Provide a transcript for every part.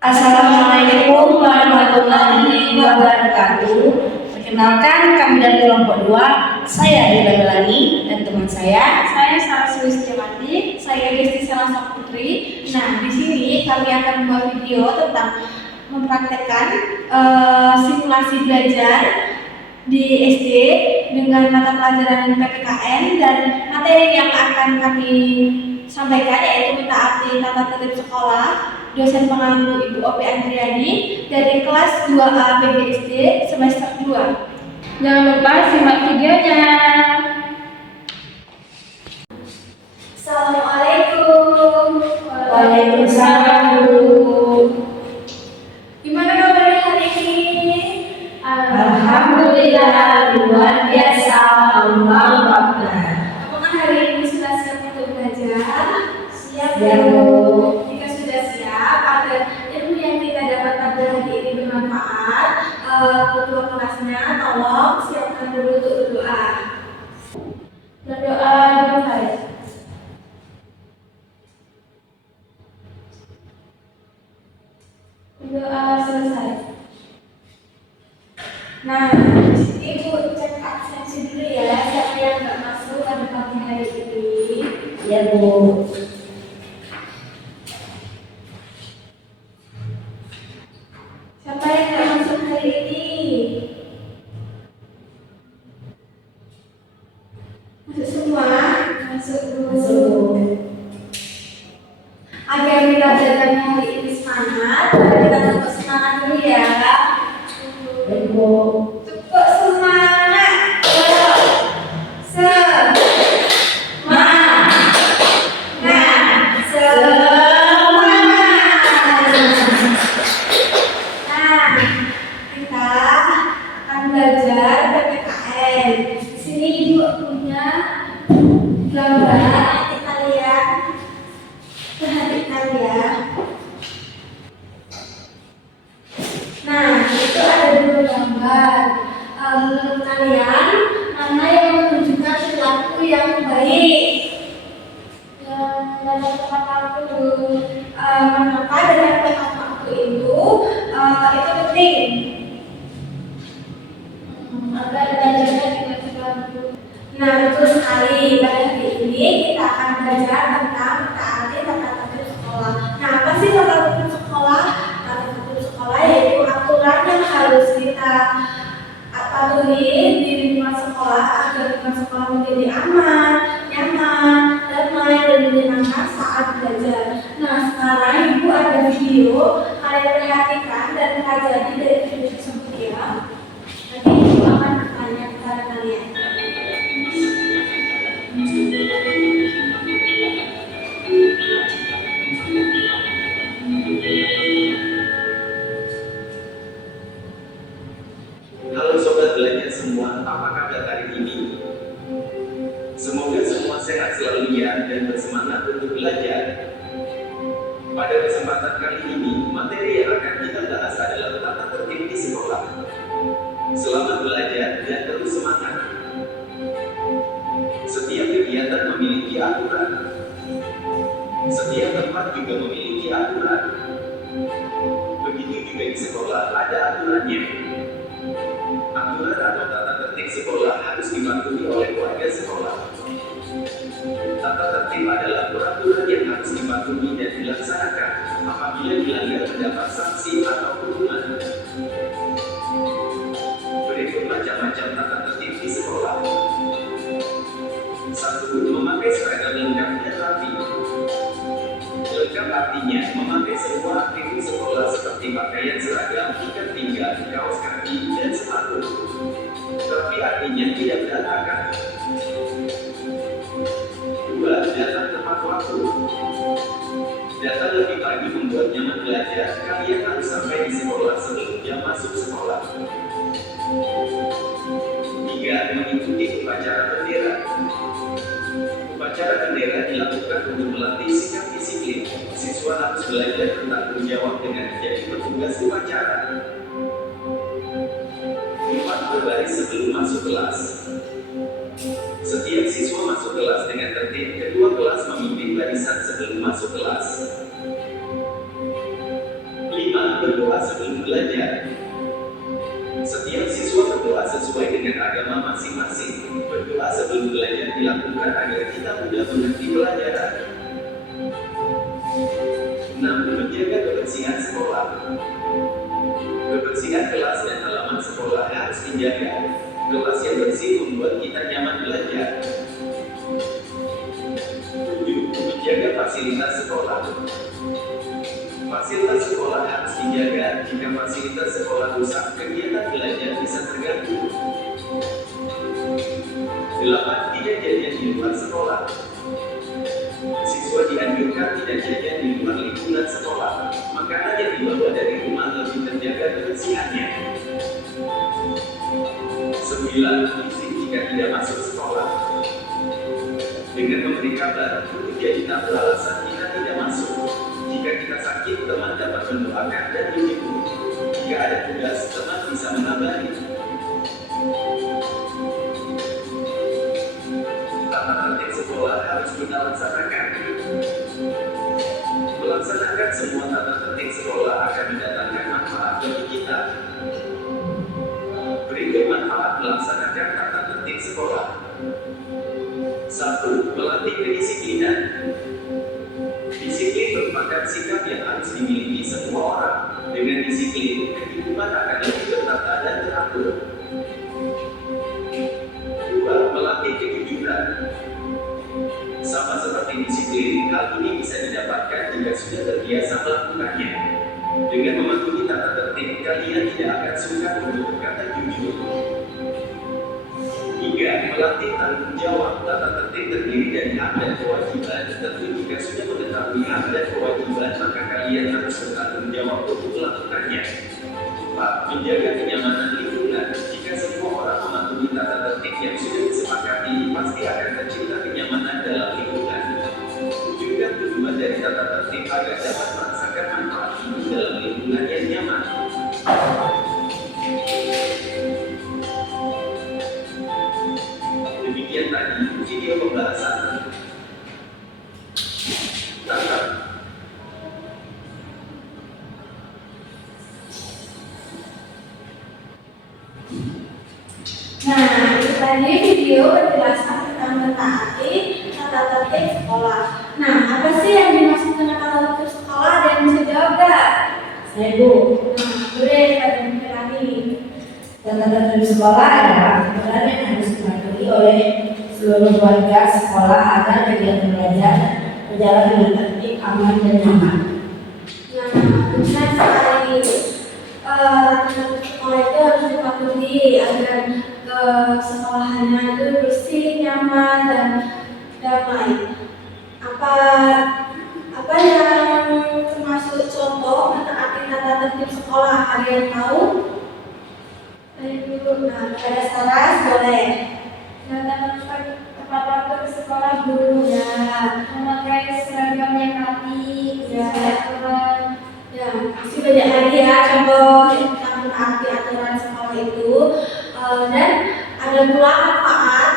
Assalamualaikum warahmatullahi wabarakatuh. Perkenalkan, kami dari kelompok 2, saya Dila Belani dan teman saya Sarah Sulistiawati, saya Desti Salasa Putri. Nah, di sini kami akan membuat video tentang mempraktekkan simulasi belajar di SD dengan mata pelajaran PPKN, dan materi yang akan kami sampaikan yaitu mentaati tata tertib sekolah. Dosen pengampu Ibu Opi Andriani dari kelas 2A PGSD semester 2. Jangan lupa simak videonya. Assalamualaikum. Waalaikumsalam. Gimana kabarnya hari ini? Alhamdulillah, luar biasa. Allahu Akbar. Apakah hari ini sudah siap untuk belajar? Siap Ya, Bu. Jika sudah siap, agar ilmu yang kita dapat pada hari ini bermanfaat, ketua kelasnya tolong siapkan dulu untuk berdoa. Berdoa dimulai. Berdoa selesai. Nah, Ibu cek absensi dulu ya, siapa yang nggak masuk pada pagi hari ini. Ya, Bu. Siapa yang nggak masuk hari ini? Masuk semua? Masuk dulu. Masuk. Agar kita belajarnya hari ini semangat, kita tetap semangat dulu ya. Ya, Bu. Tepuk semangat. Semangat. Nah, kita akan belajar PPKN. Di sini Ibu punya gambar, nanti kalian perhatikan ya. Nah, itu ada 2 gambar. Menurut kalian, mana yang menunjukkan perilaku yang baik? Yang dalam kata aku, mengapa dalam kata aku itu penting agar belajarnya tidak terganggu. Nah, betul sekali. Pada hari ini kita akan belajar tentang mentaati tata tertib sekolah. Nah, apa sih tata tertib sekolah? Tata tertib sekolah yaitu aturan yang harus kita patuhi di lingkungan sekolah agar lingkungan sekolah menjadi aman, nyaman, damai, dan menyenangkan saat belajar. Nah, sekarang Ibu ada video, kalian perhatikan dan pelajari dari video tersebut ya. Nanti Ibu akan bertanya kepada kalian. Halo sobat belajar semua, apa kabar hari ini? Semoga semua sehat selalu ya dan bersemangat untuk belajar. Pada kesempatan kali ini, materi yang akan kita bahas adalah tata tertib di sekolah. Selamat belajar dan terus semangat. Setiap kegiatan memiliki aturan. Setiap tempat juga memiliki aturan. Begitu juga di sekolah ada aturannya. Aturan atau tata tertib sekolah harus dipatuhi oleh warga sekolah. Tata tertib adalah peraturan yang harus dipatuhi dan dilaksanakan. Apabila dilanggar mendapat sanksi atau hukuman. Berikut macam-macam tata tertib di sekolah. 1. Memakai seragam lengkap dan rapi. Lengkap artinya memakai semua atribut sekolah seperti pakaian seragam, ikat pinggang, kaos kaki, dan sepatu. Rapi artinya tidak berantakan. 2. Datang tepat waktu. Datang lebih pagi membuat nyaman belajar. Kalian harus sampai di sekolah sebelum jam masuk sekolah. 3. Mengikuti upacara bendera. Upacara bendera dilakukan untuk melatih sikap disiplin. Siswa harus belajar bertanggung jawab dengan menjadi petugas upacara. 4. Berbaris sebelum masuk kelas. Setiap siswa masuk kelas dengan tertib, kedua kelas memimpin barisan sebelum masuk kelas. 5. belajar. Setiap siswa berdoa sesuai dengan agama masing-masing. Berdoa sebelum belajar dilakukan agar kita mudah mengerti pelajaran. 6. Menjaga kebersihan sekolah. Kebersihan kelas dan halaman sekolah harus dijaga. Kelas yang bersih membuat kita nyaman belajar. 7. Menjaga fasilitas sekolah. Fasilitas sekolah harus dijaga. Jika fasilitas sekolah rusak, kegiatan belajar bisa terganggu. 8. Tidak jajan di luar sekolah. Siswa dianjurkan tidak jajan di luar lingkungan sekolah. Makanan yang dibawa dari rumah lebih terjaga kebersihannya. 9. Izin jika tidak masuk sekolah. Dengan memberi kabar, jadi tak beralasan kita tidak masuk. Jika kita sakit, teman dapat mendoakan dan menjemput. Jika ada tugas, teman bisa mengabari. Tata tertib sekolah harus kita laksanakan. Melaksanakan semua tata tertib sekolah akan mendatangkan manfaat bagi kita. Berikut manfaat melaksanakan tata tertib sekolah. 1. Melatih kedisiplinan. Disiplin merupakan sikap yang harus dimiliki semua orang. Dengan disiplin, kehidupan akan lebih tertata dan teratur. 2. Melatih kejujuran. Sama seperti disiplin, hal ini bisa didapatkan jika sudah terbiasa melakukannya. Dengan mematuhi tata tertib, kalian tidak akan sukar untuk berkata jujur. 3. Melatih tanggung jawab. Tata tertib terdiri dari hak dan kewajiban. Tentu jika sudah mengetahui hak dan kewajiban, maka kalian harus bertanggung jawab untuk melakukannya. 4. Menjaga kenyamanan lingkungan. Jika semua orang mematuhi tata tertib yang sudah disepakati, pasti akan tercipta kenyamanan dalam lingkungan. Wujudkan tujuan dari tata tertib agar dapat merasakan manfaat hidup dalam lingkungan yang nyaman. Demikian tadi video pembahasan tata. Nah, itu tadi video penjelasan tentang mentaati tata tertib sekolah. Nah, apa sih yang dimaksud dengan tata tertib sekolah dan bisa jawab gak? Saya Bu. Nah, boleh pada menjalani. Tata tertib sekolah adalah aturan yang harus dipatuhi oleh seluruh warga sekolah agar kegiatan belajar berjalan dengan tertib, aman, dan nyaman. Nah, benar sekali. Tata tertib sekolah itu harus dipatuhi agar sekolahannya itu bersih, nyaman, dan damai. Apa yang termasuk contoh mentaati tata tertib sekolah? Ada yang tahu? Nah, ada Saras, boleh. Datang tepat waktu ke sekolah guru, Ya, memakai seragam yang rapi, Ya. aturan. ya, masih banyak lagi ya contoh tentang mentaati aturan sekolah itu. Dan ada pula manfaat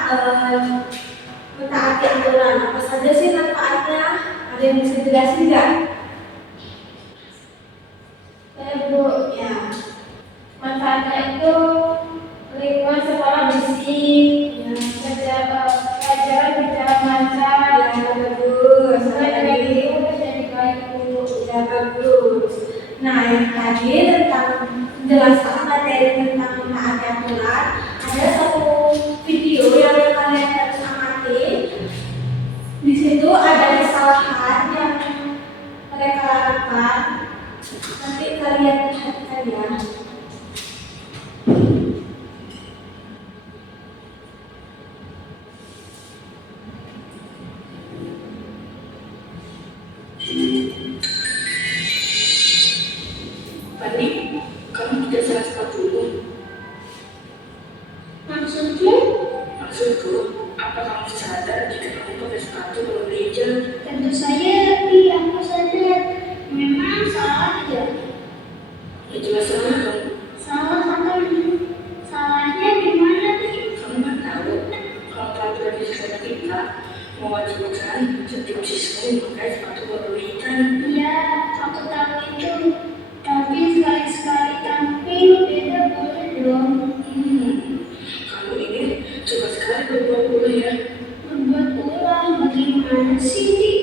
mentaati aturan. Apa saja sih manfaatnya? Ada yang bisa jelasin nggak? Bu, Ya, manfaatnya itu lingkungan sekolah bersih, pelajaran berjalan lancar, ya bagus. sesuai dengan ilmu menjadi baik Bu. Ya bagus. Nah, yang tadi tentang penjelasan materi tentang mentaati aturan, ada satu video yang kalian harus amati. Di situ ada kesalahan yang mereka lakukan. Nanti kalian perhatikan ya. Fani, kamu tidak salah sepatumu. Maksudnya? Maksudku, apa kamu sadar jika kamu pakai sepatu belum gereja? Tentu saja, aku sadar. Memang salah tidak? Ya jelas salah dong. Salah atau salahnya di mana tuh? Kamu kan tahu kalau peraturan di sekolah kita mewajibkan setiap siswa memakai sepatu berwarna hitam. Iya, aku tahu itu. Tapi sekali-sekali Cepat sekali berbuat ulah ya. Berbuat ulah bagaimana sih, Dik?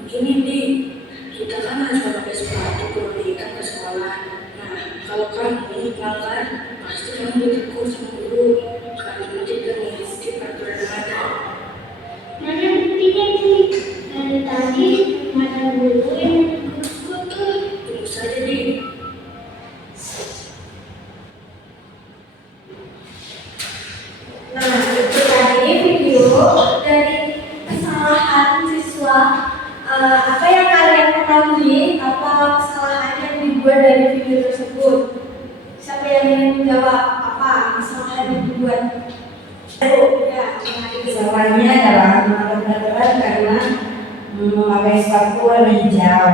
Begini nih, kita kan harus pakai sepatu pendidikan ke sekolah. Nah, kalau kamu melanggar, pasti kamu ditegur sama guru. Karena nanti kan mengikuti peraturan yang ada. Mana buktinya, Dik? Dari tadi ada guru yang menegur tuh. Tunggu saja nih. Nah, itu tadi video dari kesalahan siswa. Apa yang kalian ketahui apa kesalahan yang dibuat dari video tersebut? Siapa yang ingin menjawab apa kesalahan yang dibuat? Ya, Kesalahannya adalah menggunakan peraturan karena memakai sepatu warna hijau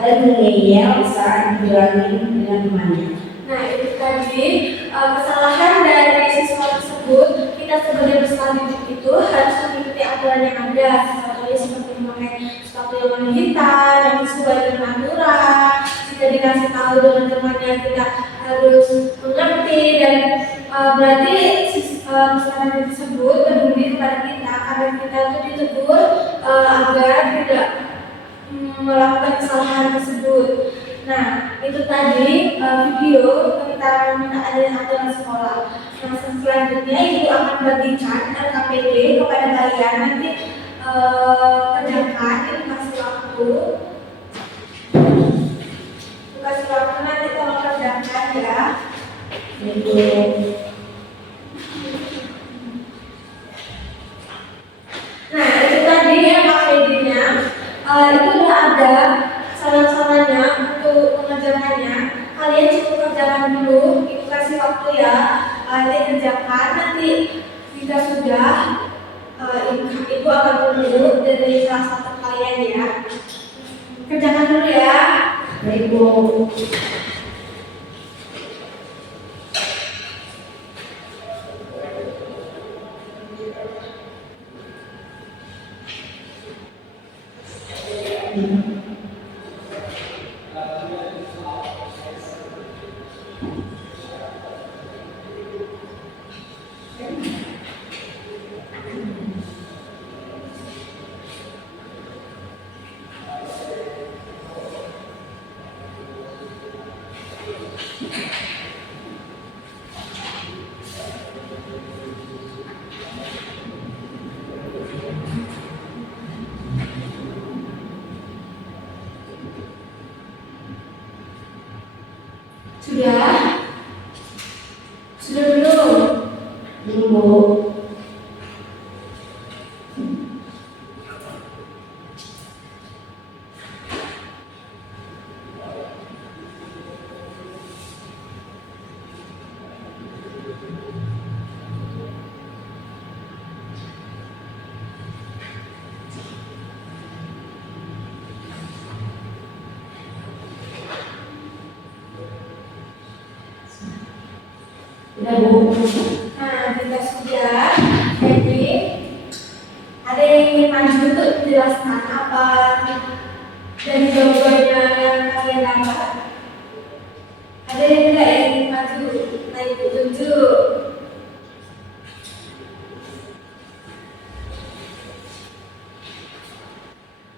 dan mengeyel saat dibilangin dengan temannya. Nah, itu tadi kesalahan dari siswa tersebut. Kita sebagai peserta didik itu harus mengikuti aturan yang ada. Contohnya seperti memakai sepatu yang warna hitam yang sesuai dengan aturan. Jika dikasih tahu dengan temannya kita harus mengerti dan berarti peserta didik tersebut peduli kepada kita karena kita itu ditegur agar tidak melakukan kesalahan tersebut. Nah, itu tadi video tentang adanya aturan sekolah. Nah, selanjutnya Ibu akan bagikan LKPD kepada kalian. Nanti kerjakan, Ibu kasih waktu. Ibu kasih waktu nanti tolong kerjakan ya. Itu Nah, itu tadi LKPD-nya. Itu udah ada saran-sarannya untuk mengerjakannya. Kalian cukup kerjakan dulu, Ibu kasih waktu ya. Nanti kerjakan, nanti jika sudah Ibu akan tunggu dari salah satu kalian ya. Kerjakan dulu ya. baik Bu. Sudah? Sudah belum? Belum Bu. Udah Bu. Nah, jika sudah, jadi ada yang ingin maju untuk menjelaskan apa dari jawabannya yang kalian dapat? Ada yang tidak ingin maju? Nah, Ibu tunjuk.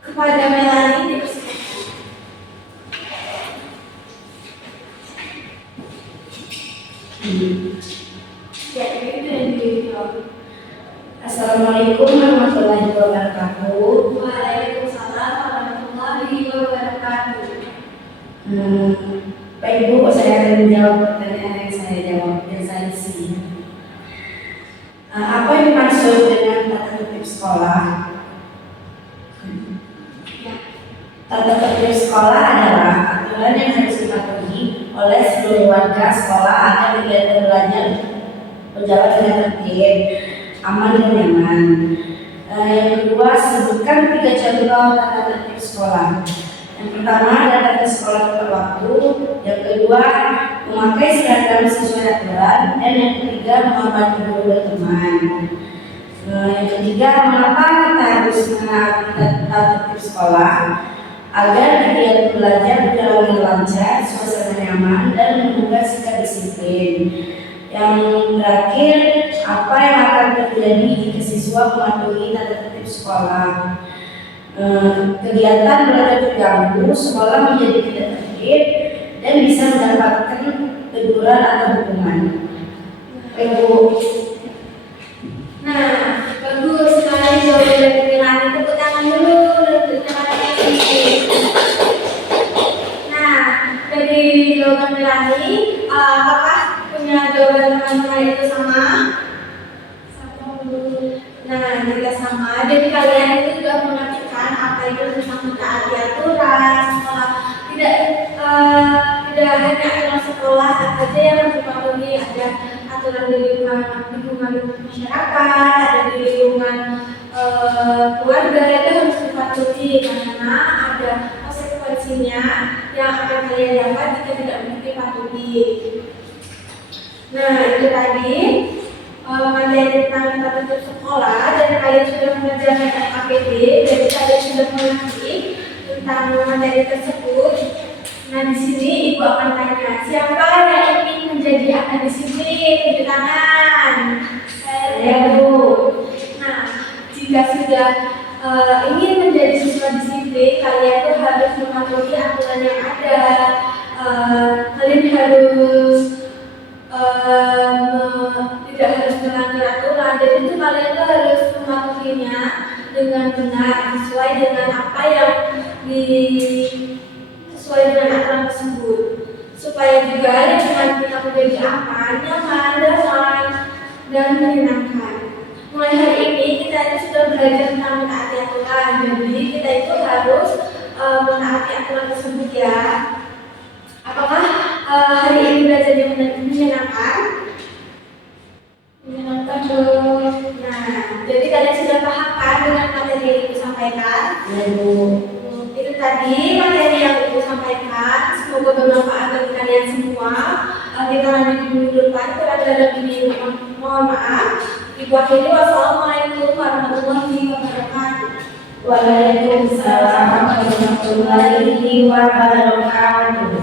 Kepada Melanie dipersilakan. Ya, itu yang dijawab. Assalamualaikum warahmatullahi wabarakatuh. Waalaikumsalam warahmatullahi wabarakatuh. Baik Bu, saya akan menjawab pertanyaan yang saya jawab dan saya isi. Apa yang dimaksud dengan tata tertib sekolah? Ya. Tata tertib sekolah adalah aturan yang harus dipatuhi oleh seluruh warga sekolah agar kegiatan belajar berjalan dengan tertib, aman dan nyaman. Yang kedua, sebutkan 3 contoh tata tertib sekolah. Yang pertama adalah tata sekolah tepat waktu. Yang kedua, memakai seragam sesuai aturan. Dan yang ketiga, menghormati guru dan teman. Yang ketiga, mengapa kita harus menaati tata tertib sekolah? Agar kegiatan belajar berjalan dengan lancar, suasana nyaman, dan menunjukkan sikap disiplin. Yang terakhir, apa yang akan terjadi jika siswa mematuhi tata tertib sekolah? Kegiatan belajar terganggu, sekolah menjadi tidak tertib dan bisa mendapatkan teguran atau hukuman. Ibu. Nah, bagus sekali jawaban dari Milani. Tepuk tangan dulu untuk teman-teman ini. Nah, dari jawaban Milani, apakah punya jawaban teman-teman itu sama? Nah, juga sama. Jadi kalian itu sudah mengertikan apa itu tentang mentaati aturan sekolah. Tidak hanya aturan sekolah saja yang harus dipatuhi, ada aturan di lingkungan masyarakat, ada di lingkungan keluarga, itu harus dipatuhi karena ada konsekuensinya yang akan kalian dapat jika tidak dipatuhi. Nah, itu tadi materi tentang tata tertib sekolah, dan kalian sudah mengerjakan LKPD, jadi kalian sudah mengerti tentang materi tersebut. Nah, di sini ibu akan tanya, siapa yang ingin menjadi akademisi? Tunjuk tangan. Saya, Bu. Nah, jika sudah ingin menjadi siswa disiplin, kalian tuh harus mematuhi aturan yang ada. Kalian harus tidak harus melanggar aturan, jadi itu kalian tuh harus mematuhinya dengan benar sesuai dengan apa yang sesuai dengan aturan tersebut, supaya juga lingkungan kita menjadi aman, nyaman, damai, dan menyenangkan. Mulai hari ini kita itu sudah belajar tentang menaati aturan, jadi kita itu harus menaati aturan tersebut ya. Apakah hari ini belajarnya menyenangkan? Menyenangkan dong. Nah, jadi kalian sudah paham kan dengan materi yang ibu sampaikan? Ya, Bu. Itu tadi materi yang ibu sampaikan. Semoga bermanfaat bagi kalian semua. Kita lanjut di minggu depan. Kurang lebih mohon maaf. Ibu akhiri, wassalamualaikum warahmatullahi wabarakatuh. Waalaikumsalam warahmatullahi wabarakatuh.